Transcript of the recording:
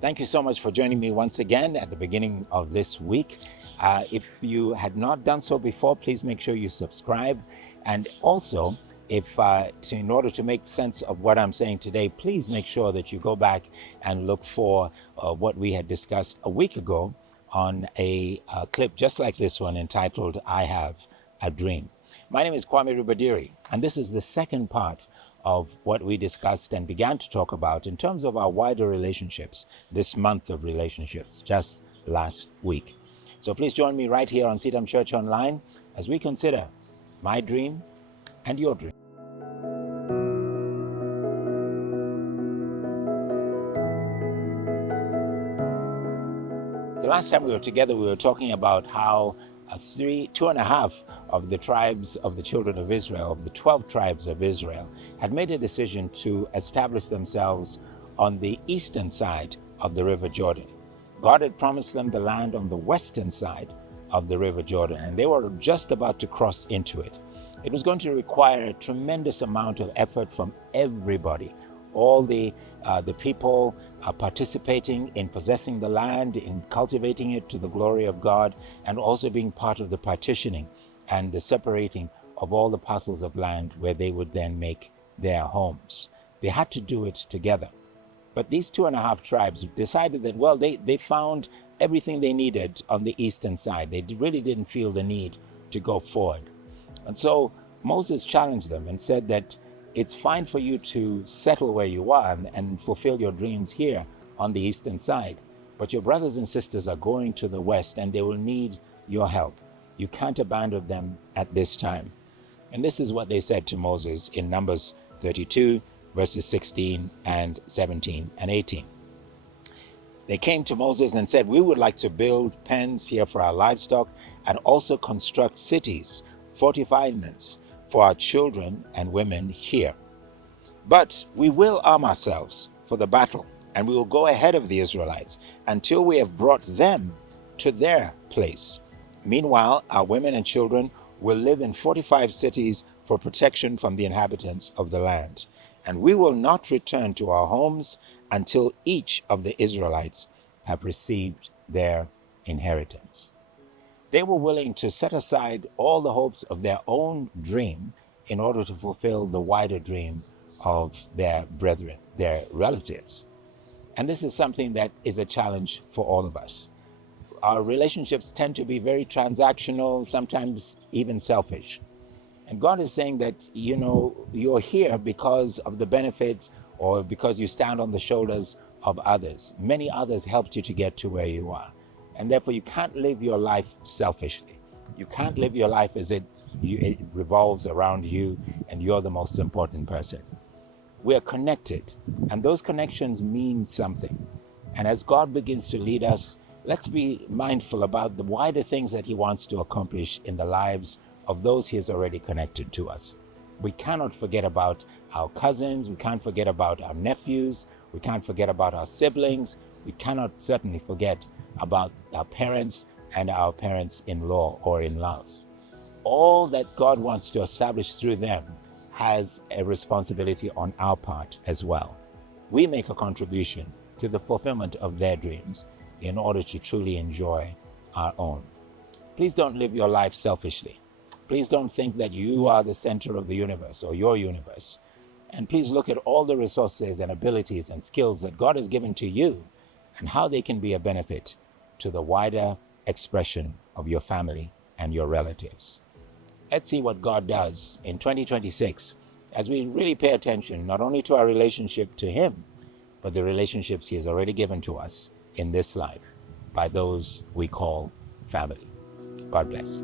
Thank you so much for joining me once again at the beginning of this week. If you had not done so before, please make sure you subscribe. And also, in order to make sense of what I'm saying today, please make sure that you go back and look for what we had discussed a week ago on a clip just like this one entitled, I Have a Dream. My name is Kwame Rubadiri, and this is the second part of what we discussed and began to talk about in terms of our wider relationships, this month of relationships, just last week. So please join me right here on CITAM Church Online as we consider my dream and your dream. The last time we were together, we were talking about how 2.5 of the tribes of the children of Israel, of the 12 tribes of Israel, had made a decision to establish themselves on the eastern side of the River Jordan. God had promised them the land on the western side of the River Jordan, and they were just about to cross into it. It was going to require a tremendous amount of effort from everybody. All the people participating in possessing the land, in cultivating it to the glory of God, and also being part of the partitioning and the separating of all the parcels of land where they would then make their homes. They had to do it together. But these 2.5 tribes decided that, well, they found everything they needed on the eastern side. They really didn't feel the need to go forward. And so Moses challenged them and said that it's fine for you to settle where you are and fulfill your dreams here on the eastern side. But your brothers and sisters are going to the west and they will need your help. You can't abandon them at this time. And this is what they said to Moses in Numbers 32, verses 16 and 17 and 18. They came to Moses and said, we would like to build pens here for our livestock and also construct cities, fortifiedness for our children and women here. But we will arm ourselves for the battle, and we will go ahead of the Israelites until we have brought them to their place. Meanwhile, our women and children will live in fortified cities for protection from the inhabitants of the land. And we will not return to our homes until each of the Israelites have received their inheritance. They were willing to set aside all the hopes of their own dream in order to fulfill the wider dream of their brethren, their relatives. And this is something that is a challenge for all of us. Our relationships tend to be very transactional, sometimes even selfish. And God is saying that, you're here because of the benefits or because you stand on the shoulders of others. Many others helped you to get to where you are. And therefore, you can't live your life selfishly. You can't live your life as it revolves around you and you're the most important person. We're connected, and those connections mean something. And as God begins to lead us, let's be mindful about the wider things that He wants to accomplish in the lives of those He has already connected to us. We cannot forget about our cousins. We can't forget about our nephews. We can't forget about our siblings. We cannot certainly forget about our parents and our parents-in-law or in-laws. All that God wants to establish through them has a responsibility on our part as well. We make a contribution to the fulfillment of their dreams in order to truly enjoy our own. Please don't live your life selfishly. Please don't think that you are the center of the universe or your universe. And please look at all the resources and abilities and skills that God has given to you and how they can be a benefit to the wider expression of your family and your relatives. Let's see what God does in 2026 as we really pay attention not only to our relationship to Him, but the relationships He has already given to us in this life by those we call family. God bless.